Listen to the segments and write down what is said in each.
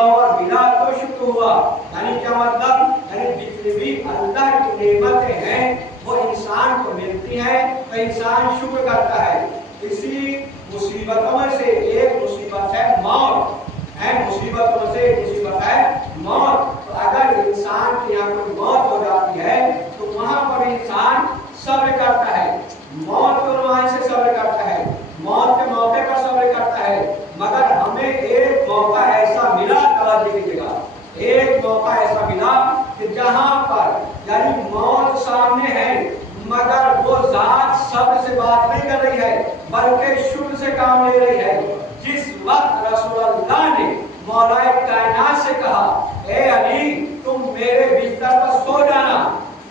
और मिला तो शुक्र हुआ। यानी क्या मतलब, यानी जितनी भी अल्लाह की नेमतें हैं वो इंसान को मिलती हैं तो इंसान शुक्र करता है। इसी मुसीबतों में से एक मुसीबत है मौत, मुसीबतों में से एक मुसीबत है मौत। तो अगर इंसान के यहाँ कोई मौत हो जाती है तो वहां पर इंसान सब्र करता है, मौत के वहां से सब्र करता है, मौत के मौके पर सब्र करता है। मगर हमें एक मौका ऐसा मिला, तवज्जो कीजिएगा, एक मौका ऐसा मिला कि जहां पर यानी मौत सामने है मगर वो जात सब्र से बात नहीं कर रही है बल्कि शुक्र से काम ले रही है। जिस वक्त रसूल अल्लाह ने मौलाए कायनात से कहा, ए अली तुम मेरे बिस्तर पर सो जाना,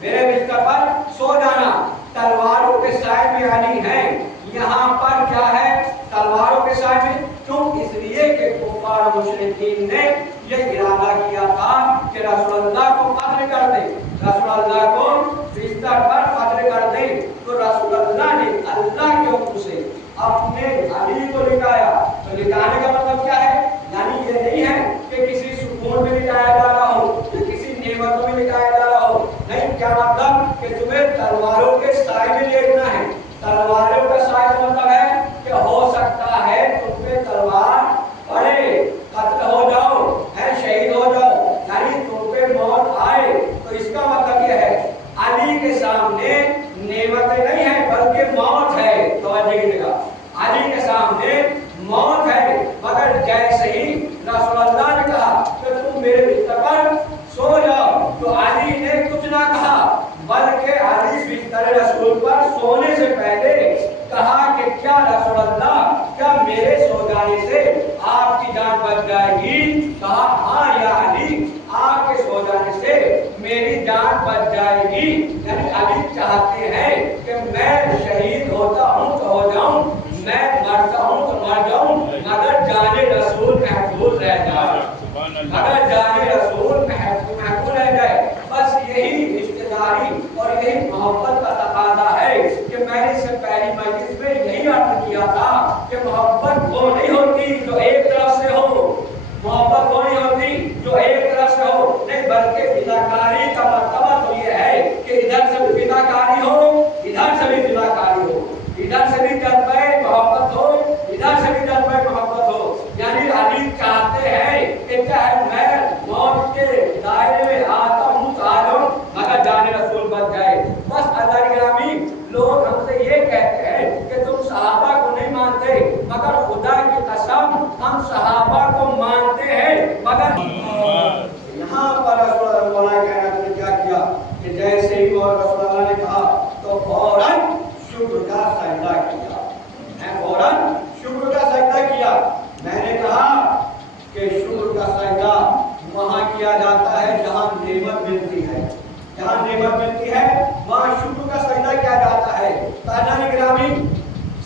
मेरे बिस्तर पर सो जाना, तलवारों के साए में अली हैं। यहाँ पर क्या है, तलवारों के साए में, क्यों? इसलिए कि कुफार मुशरिकीन ने ये इरादा किया था कि रसूल अल्लाह को कत्ल कर दे, रसूल अल्लाह को बिस्तर पर कत्ल कर दे। तो रसूल अल्लाह ने अल्लाह के हुक्म से अपने अली को लिटाया। तो लिटाने का मतलब क्या है, यानी ये नहीं है कि किसी सुकून में लिटाया जा रहा हो या किसी नेमतों में लिटाया जा रहा हो, नहीं, क्या मतलब कि तुम्हें तलवारों के साए में लेटना है। तलवारों का साए का मतलब है कि हो सकता है तुम पे तलवार पड़े, कत्ल हो जाओ, है शहीद हो जाओ, यानी तुम पे मौत आए। तो इसका मतलब यह है अली के सामने नेमतें नहीं है बल्कि मौत है। तवज्जो कीजिएगा, अली के सामने मौत है। मगर जैसे ही रसूल अल्लाह ने कहा कि तुम मेरे बिस्तर पर सो जाओ तो अली ने कुछ ना कहा बल्कि अली बिस्तर रसूल पर सोने से पहले कहा कि क्या रसूल अल्लाह, क्या मेरे सो जाने से आपकी जान बच जाएगी? कहा हाँ या अली, आपके सो जाने से मेरी जान बच जाएगी। यानी अली चाहते हैं कि मैं शहीद होता हूँ तो हो जाऊं, मैं मरता हूँ तो मर जाऊं, मगर जाने रसूल महफूज रह जाए, मगर जाने रसूल महफूज रह जाए। बस यही रिश्तेदारी और यही मोहब्बत का तकाजा है कि मैंने इससे पहली मजलिस में यही अर्थ किया था कि मोहब्बत वो नहीं होती जो एक तरफ से हो, मोहब्बत वो नहीं होती जो एक तरफ से हो, नहीं, बल्कि फिदाकारी का मर्तबा तो ये है कि इधर से भी फिदाकारी हो, इधर से भी फिदाकारी हो, इधर से भी जज्बे मोहब्बत हो, इधर से भी जज्बे मोहब्बत हो। यानी अली चाहते हैं कि चाहे मैं मौत के दायरे में आता हूँ तो आ जाऊँ मगर जाने रसूल बच जाए। बस अल्लाह के गिरामी, लोग हमसे ये कहते हैं कि तुम सहाबा को नहीं मानते, मगर खुदा की कसम हम सहाबा को मानते हैं। मगर यहाँ पर रसूल अल्लाह ने क्या किया कि जैसे ही रसूल अल्लाह ने कहा तो फौरन शुक्र का सजदा किया, फौरन शुक्र का सजदा किया। मैंने कहा कि शुक्र का सजदा वहां किया जाता है जहां नेमत मिलती है, जहां नेमत मिलती है वहां शुक्र का सजदा किया जाता है। ताजा गिरामी,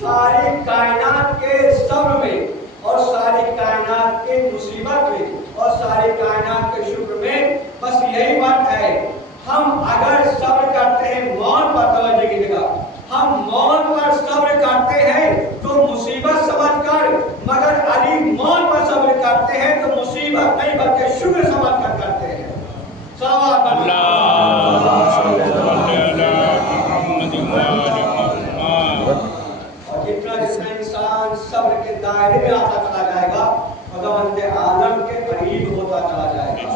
सारी कायनात के सब्र में और सारी कायनात के मुसीबत में और सारी कायनात के शुक्र में बस यही बात है, हम अगर सब्र करते हैं मौत पर, तवज्जो कीजिएगा, हम मौत पर सब्र करते हैं तो मुसीबत समझकर, मगर अली मौत पर सब्र करते हैं तो मुसीबत नहीं बल्कि शुक्र समझकर करते हैं। और जितना जितना इंसान सब्र के दायरे में आता चला जाएगा खुदावंद आलम के करीब होता चला जाएगा,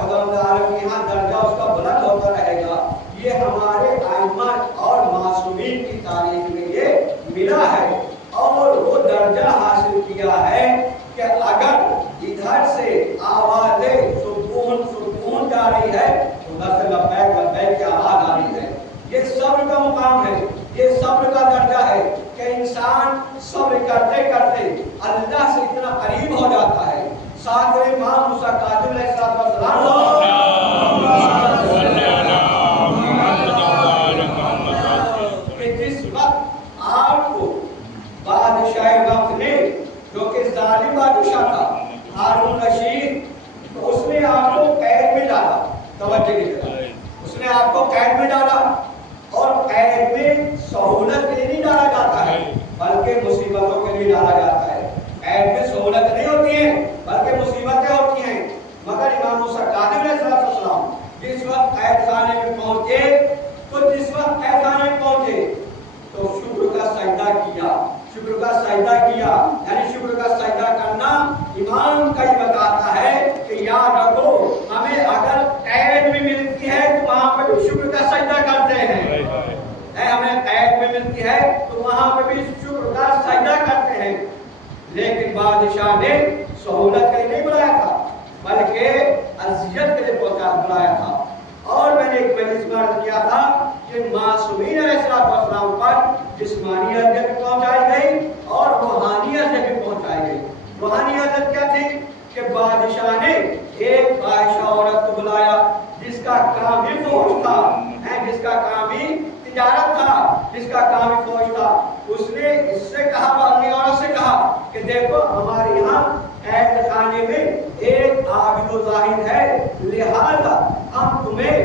खुदावंद आलम के यहाँ दर्जा उसका बुलंद होता रहेगा। ये हमारे आइम्मा और मासूमीन की तारीख में ये मिला है और वो दर्जा हासिल किया है कि अगर इधर से आवाजें सुकून सुकून जा रही है उधर से लब्बैक लब्बैक की आवाज आ रही है। ये सब्र का मुकाम है, ये सब्र का दर्जा है कि इंसान सब्र करते करते अल्लाह से इतना करीब हो जाता है। साथ में इमाम मूसा काज़िम अलैहिस्सलाम कि जिस वक्त आपको बादशाह वक्त ने, जो कि जालिम बादशाह था हारून रशीद, तो उसने आपको कैद में डाला। तवज्जो कीजिएगा, उसने आपको कैद में डाला और कैद में सहूलत के लिए नहीं डाला जाता है बल्कि मुसीबतों के लिए डाला जाता है। कैद में सहूलत नहीं होती है बल्कि मुसीबतें होती हैं। जिस वक्त कैद खाने में पहुंचे, तो जिस वक्त कैद खाने में पहुंचे तो शुक्र का सजदा किया, शुक्र का सजदा किया। यानी शुक्र का सजदा करना ईमान का ही बताता है कि याद रखो, हमें अगर कैद में मिलती है तो वहां पर भी शुक्र का सजदा करते हैं। हमें कैद में मिलती है तो वहां पर भी शुक्र का सजदा करते हैं। लेकिन बादशाह ने सहूलत के लिए नहीं बुलाया था, बल्कि अज़ियत के लिए बुलाया था। और मैंने एक मजलिस में अर्ज किया था कि मासूमीन अलैहिस्सलाम पर जिस्मानी अज़ियत भी पहुंचाई गई और रूहानी अज़ियत भी पहुंचाई गई। रूहानी अज़ियत क्या थी कि बादशाह ने एक फाहिशा औरत को बुलाया जिसका काम भी फौज था, जिसका काम भी तिजारत था, जिसका काम भी फौज था। उसने इससे कहा, अपनी औरत से कहा कि देखो हमारे यहाँ कैद खाने में एक आबिद ज़ाहिद है, लिहाजा हम तुम्हें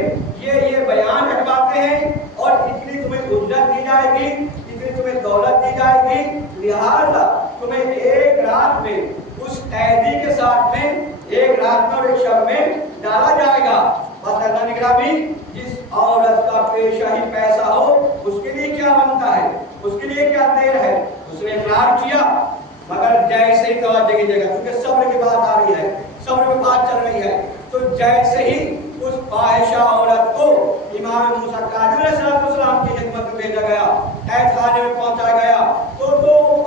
ये बयान रखवाते हैं और इतनी तुम्हें उज्जत दी जाएगी, इतनी तुम्हें दौलत दी जाएगी, लिहाजा तुम्हें एक रात में उस कैदी के साथ में एक रात और एक शब में डाला जाएगा। बस अल्लाह ने कहा भी जिस औरत का पेशा ही पैसा हो उसके लिए क्या बनता है, उसके लिए क्या देर है। उसने इकरार किया, मगर जैसे ही तवज्जो की जगह, क्योंकि सब्र की बात आ रही है, सब्र की बात चल रही है, तो जैसे ही उस फाहिशा औरत को इमाम मूसा काज़िम अलैहिस्सलाम की खिदमत में भेजा गया, कैद खाने में पहुंचा गया, तो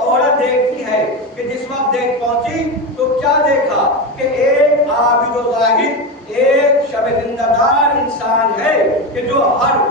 औरत देखती है कि जिस वक्त देख पहुंची तो क्या देखा कि एक आबिद ज़ाहिद, एक शब जिंदादार इंसान है कि जो हर